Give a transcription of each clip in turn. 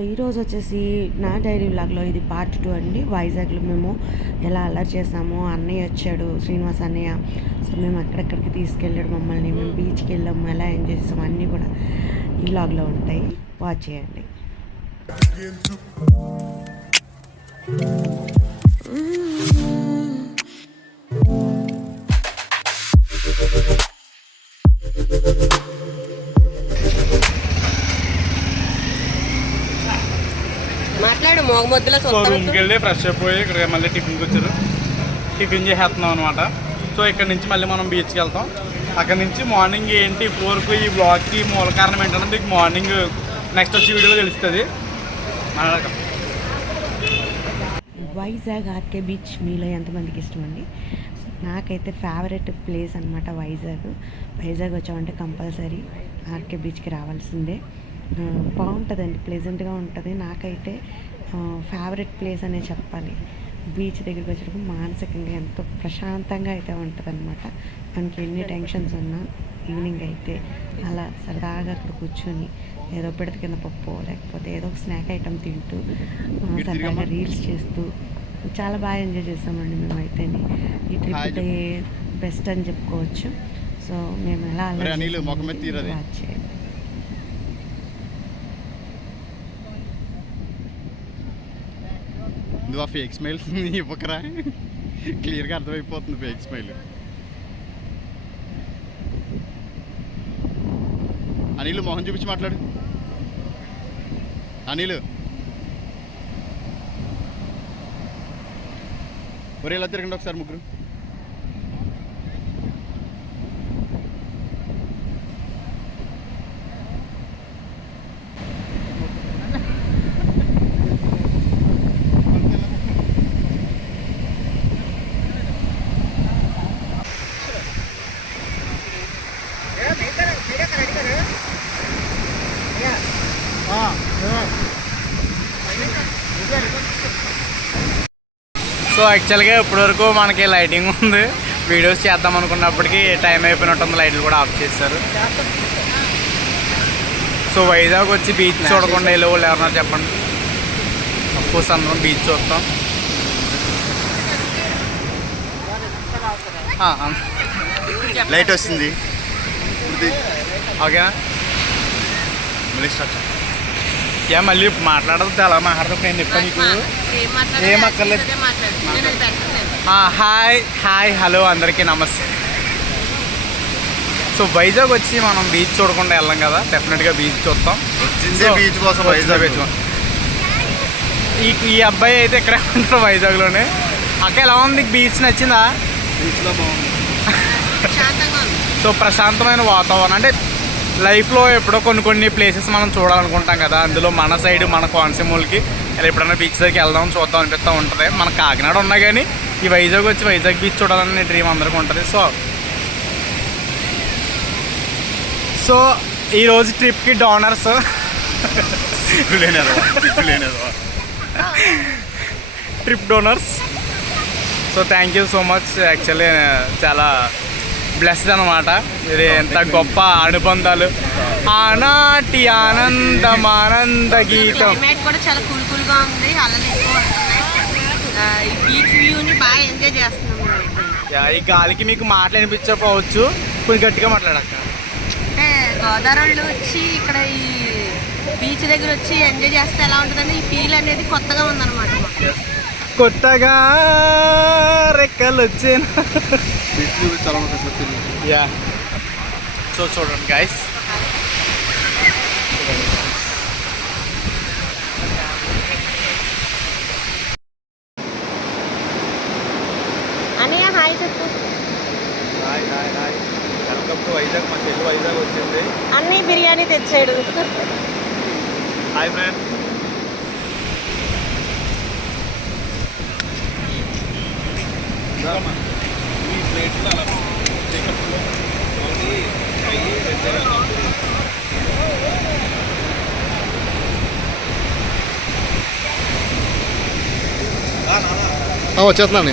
ఈరోజు వచ్చేసి నా డైరీ వ్లాగ్లో ఇది పార్ట్ టూ అండి. వైజాగ్లో మేము ఎలా అల్లరి చేసామో అన్నయ్య వచ్చాడు శ్రీనివాస్ అన్నయ్య. సో మేము అక్కడక్కడికి తీసుకెళ్ళాడు మమ్మల్ని. మేము. బీచ్కి వెళ్ళాము ఎలా ఎంజాయ్ చేసాము అన్నీ కూడా ఈ వ్లాగ్లో ఉంటాయి. వాచ్ చేయండి. సో రూమ్కి వెళ్ళి ఫ్రెష్ అయిపోయి ఇక్కడ మళ్ళీ టిఫిన్కి వచ్చారు. టిఫిన్ చేసేస్తున్నాం అనమాట సో ఇక్కడ నుంచి మళ్ళీ మనం బీచ్కి వెళ్తాం. అక్కడ నుంచి మార్నింగ్ ఏంటి ఫోర్కు ఈ బ్లాగ్కి మూల కారణం ఏంటంటే మీకు మార్నింగ్ నెక్స్ట్ వచ్చి వీడియోలో తెలుస్తుంది. వైజాగ్ ఆర్కే బీచ్ మీలో ఎంతమందికి ఇష్టం అండి నాకైతే ఫేవరెట్ ప్లేస్ అనమాట వైజాగ్. వైజాగ్ వచ్చామంటే కంపల్సరీ ఆర్కే బీచ్కి రావాల్సిందే. బాగుంటుందండి ప్లెజెంట్గా ఉంటుంది. నాకైతే ఫేవరెట్ ప్లేస్ అనే చెప్పాలి. బీచ్ దగ్గరికి వచ్చేటప్పుడు మానసికంగా ఎంతో ప్రశాంతంగా అయితే ఉంటుంది అనమాట మనకి ఎన్ని టెన్షన్స్ ఉన్నా ఈవినింగ్ అయితే అలా సరదాగా అక్కడ కూర్చొని ఏదో పిడత కింద పప్పు లేకపోతే ఏదో ఒక స్నాక్ ఐటమ్ తింటూ సరదాగా రీల్స్ చేస్తూ చాలా బాగా ఎంజాయ్ చేసామండి మేమైతే ఈ ట్రిప్ బెస్ట్ అని చెప్పుకోవచ్చు. సో మేము ఎలా. వాచ్ చేయండి. నువ్వు ఆ ఫేక్ స్మైల్ ఇవ్వకరా క్లియర్గా అర్థమైపోతుంది ఫేక్ స్మైల్ అనిల్ మొహం చూపించి మాట్లాడు. అనిల్. ఒరేలా తిరగండి ఒకసారి ముగ్గురు. సో యాక్చువల్గా ఇప్పటివరకు మనకి లైటింగ్ ఉంది. వీడియోస్ చేద్దాం అనుకున్నప్పటికీ టైం అయిపోయినట్టుంది లైట్లు కూడా ఆఫ్ చేశారు. సో వైజాగ్ వచ్చి బీచ్ చూడకుండా వెళ్ళే వాళ్ళు ఎవరన్నా చెప్పండి. అఫ్కోర్స్ అందరం బీచ్ చూస్తాం. లైట్ వస్తుంది. ఓకేనా? మళ్ళీ స్టార్ట్ యా మళ్ళీ మాట్లాడదు చాలా మాట్లాడదు నేను చెప్పాను నీకు. ఏం అక్కర్లేదు. ఆ, హాయ్ హాయ్ హలో అందరికీ నమస్తే. సో వైజాగ్ వచ్చి మనం బీచ్ చూడకుండా వెళ్ళాం కదా డెఫినెట్గా బీచ్ చూస్తాం బీచ్ కోసం వైజాగ్. కోసం. ఈ ఈ అబ్బాయి అయితే ఇక్కడే ఉంటారు వైజాగ్లోనే. అక్క ఎలా ఉంది? బీచ్ నచ్చిందా? బీచ్లో బాగుంది. సో ప్రశాంతమైన వాతావరణం. అంటే లైఫ్లో ఎప్పుడో కొన్ని కొన్ని ప్లేసెస్ మనం చూడాలనుకుంటాం కదా. అందులో మన సైడ్ మన కోనసీమూలకి. ఇలా ఎప్పుడైనా బీచ్ దగ్గరికి వెళ్దాం చూద్దాం అనిపిస్తూ ఉంటుంది. మన కాకినాడ ఉన్నా కానీ ఈ వైజాగ్ వచ్చి వైజాగ్ బీచ్ చూడాలని డ్రీమ్ అందరికీ ఉంటుంది. సో సో ఈరోజు ట్రిప్కి donors trip donors so thank you so much actually చాలా బ్లెస్డ్ అనమాట ఇది ఎంత గొప్ప అనుబంధాలు. ఆనాటి ఆనందం ఆనంద గీతం. క్లైమేట్ కూడా చాలా కూల్ కూల్గా ఉంది. అలలు ఎక్కువ వస్తున్నాయి ఆ, ఈ బీచ్ వ్యూని బాగా ఎంజాయ్ చేస్తున్నాం ఈ గాలికి మీకు మాటలు వినిపించకపోవచ్చు. కొంచెం గట్టిగా మాట్లాడక్క. అంటే గోదావరిలో వచ్చి ఇక్కడ ఈ బీచ్ దగ్గర వచ్చి ఎంజాయ్ చేస్తే ఎలా ఉంటుందని ఈ ఫీల్ అనేది కొత్తగా ఉందన్నమాట కొత్తగా రెక్కలు వచ్చేనా యా. సో చూడండి గాయస్ వైజాగ్ మా వైజాగ్ వచ్చింది. అన్నయ్య బిర్యానీ తెచ్చాడు. హాయ్ ఫ్రెండ్ वाने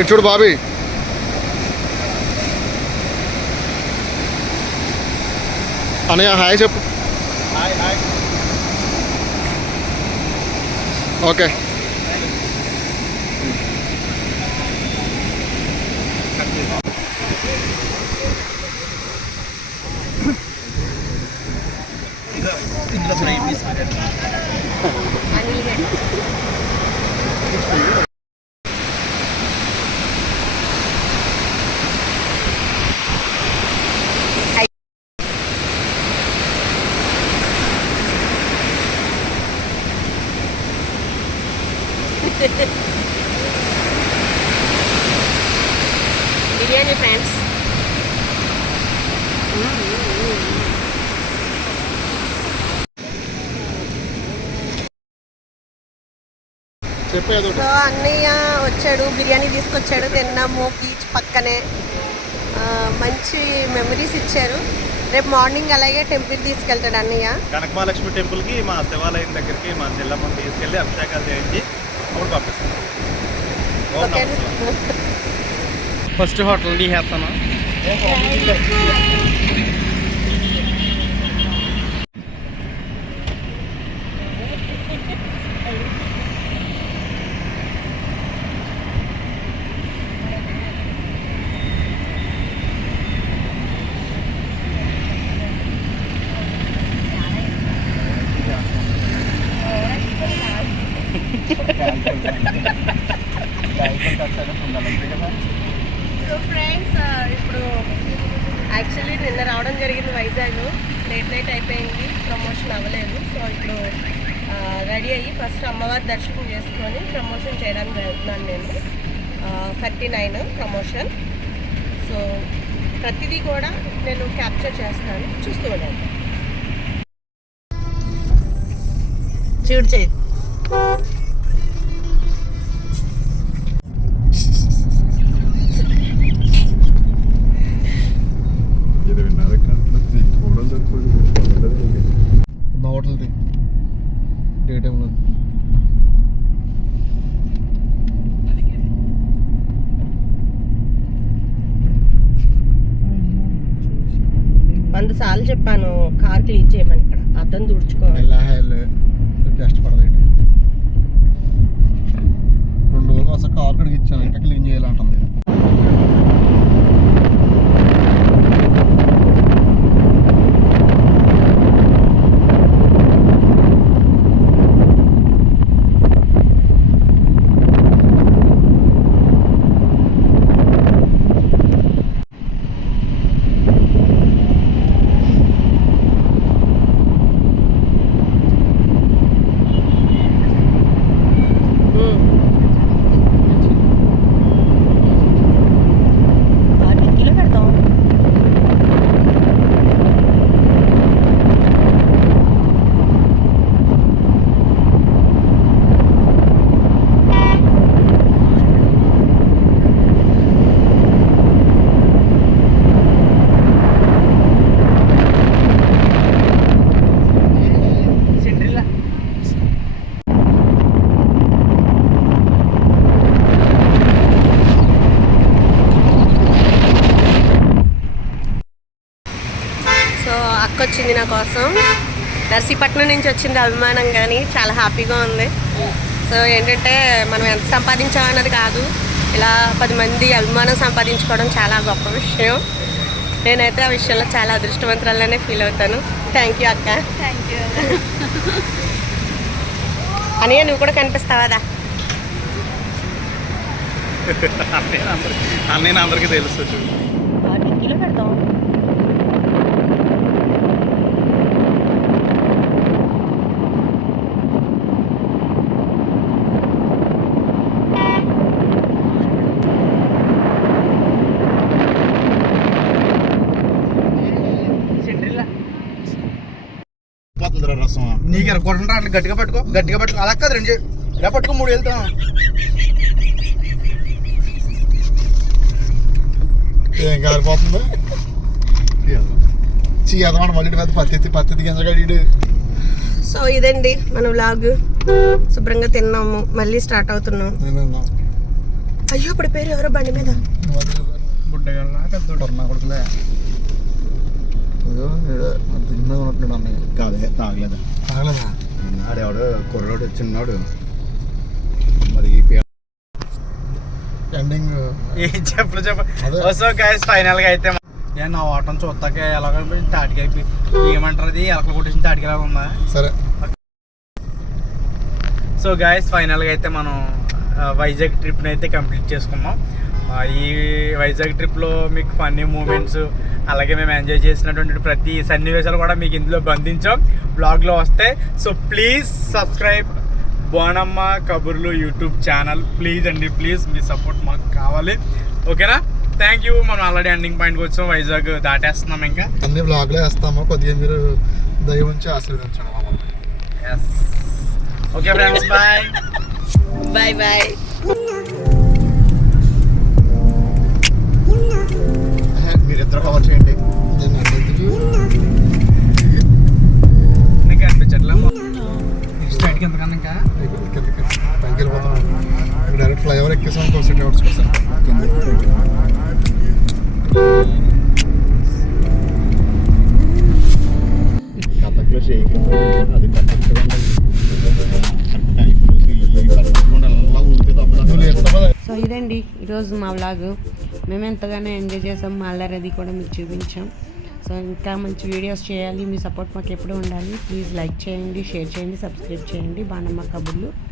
इच्छुड़ बाबी अने हाई चुप ఓకే బిర్యానీ ఫ్రెండ్స్ చెప్పేది సో అన్నయ్య వచ్చాడు బిర్యానీ తీసుకొచ్చాడు తిన్నాము బీచ్ పక్కనే. మంచి మెమరీస్ ఇచ్చారు. రేపు మార్నింగ్ అలాగే టెంపుల్ తీసుకెళ్తాడు అన్నయ్య. కనకమహాలక్ష్మి టెంపుల్కి మా శివాలయం దగ్గరికి మా చెల్లమ్మని తీసుకెళ్ళి అభిషేకాలు చేయించి అప్పుడు పంపిస్తాం. ఓం ఓకే. నమః శివాయ. ఫస్ట్ హోటల్ తీసేస్తాను సో ఫ్రెండ్స్ uh, ఇప్పుడు యాక్చువల్లీ నిన్న రావడం జరిగింది వైజాగ్. లేట్ నైట్ అయిపోయింది. ప్రమోషన్ అవ్వలేదు. సో ఇప్పుడు రెడీ అయ్యి ఫస్ట్ అమ్మవారి దర్శనం చేసుకొని ప్రమోషన్ చేయడానికి వెళ్తున్నాను నేను. థర్టీ నైన్ ప్రమోషన్ సో ప్రతిదీ కూడా నేను క్యాప్చర్ చేస్తాను. చూస్తూ ఉండండి. చూడు చేయి హోటల్ డే టైంలో. వంద సార్లు చెప్పాను కార్ క్లీన్ చేయమని ఇక్కడ. అద్దం తుడుచుకోవాలి రెండు రోజులు అసలు కార్ కడిగి ఇచ్చాను ఇంకా క్లీన్ చేయాలంటుంది కిలో పెడతాం సో అక్క వచ్చింది నా కోసం. నర్సీపట్నం నుంచి వచ్చింది అభిమానం కానీ చాలా హ్యాపీగా ఉంది. సో ఏంటంటే మనం ఎంత సంపాదించామన్నది కాదు. ఇలా పది మంది అభిమానం సంపాదించుకోవడం చాలా గొప్ప విషయం. నేనైతే ఆ విషయంలో చాలా అదృష్టవంతురాలనే ఫీల్ అవుతాను. థ్యాంక్ యూ అక్క. థ్యాంక్ యూ అనియా నువ్వు కూడా కనిపిస్తావాదా అన్నయ్య అందరికి అన్నయ్య అందరికీ తెలుసు చూడు కిలో పెడతాం పోతుందిరా రసం. నీకు ఎరగొట్టండి అంటే గట్టిగా పట్టుకో గట్టిగా పట్టుకో. అలా కాదు రెండు ఇలా పట్టుకో మూడు వెళ్తాం. ఏం కారిపోతుంది? చీయదమాట మళ్ళీ పెద్ద పత్తి పత్తి గింజగడి సో ఇదండి మన వ్లాగ్. శుభ్రంగా తిన్నాము. మళ్ళీ స్టార్ట్ అవుతున్నాం. అయ్యో ఇప్పుడు పేరు ఎవరో బండి మీద? గుడ్డగల్లా కొడుకులే ఉన్నట్టున్నాడు అన్నయ్య కాదే తాగలేదు తాగలేదా ఆడేవాడు కుర్రోడు చిన్నాడు మరి ఎండింగ్ ఏం చెప్పు. సో గైస్ ఫైనల్గా అయితే ఏ నా ఓటం చూస్తాక ఎలాగ తాటికాయ ఏమంటారు అది ఎలకలు కొట్టేసిన తాటికాయ ఉందా సరే సో గాయస్ ఫైనల్గా అయితే మనం వైజాగ్ ట్రిప్ని అయితే కంప్లీట్ చేసుకున్నాం ఈ వైజాగ్ ట్రిప్లో మీకు ఫన్నీ మూమెంట్స్ అలాగే మేము ఎంజాయ్ చేసినటువంటి ప్రతి సన్నివేశాలు కూడా మీకు ఇందులో బంధించాం. బ్లాగ్లో వస్తాయి so please subscribe Bonamma Kaburlu YouTube channel please అండి ప్లీజ్ మీ సపోర్ట్ మాకు కావాలి. ఓకేనా? థ్యాంక్ యూ మనం ఆల్రెడీ ఎండింగ్ పాయింట్కి వచ్చాం. వైజాగ్ దాటేస్తున్నాం ఇంకా. అన్ని బ్లాగ్లో వేస్తాము. కొద్దిగా మీరు దయ ఉంచి ఆశీర్వదించండి okay friends bye bye bye మీరిద్దరు కవర్ చేయండి. నీకు అనిపించట్లే? స్ట్రైట్కి ఎంతకన్నా ఇంకా? పైకి డైరెక్ట్ ఫ్లైఓవర్ ఎక్కేసాం ఇంకో సిటీ అవుట్స్ కోసం కథక్లో అది సో ఇదండి ఈరోజు మా వ్లాగ్ మేము ఎంతగానో ఎంజాయ్ చేసాం. మా అది కూడా మీకు చూపించాం. సో ఇంకా మంచి వీడియోస్ చేయాలి. మీ సపోర్ట్ మాకు ఎప్పుడు ఉండాలి. ప్లీజ్ లైక్ చేయండి షేర్ చేయండి సబ్స్క్రైబ్ చేయండి. బాణమ్మ కబుర్లు.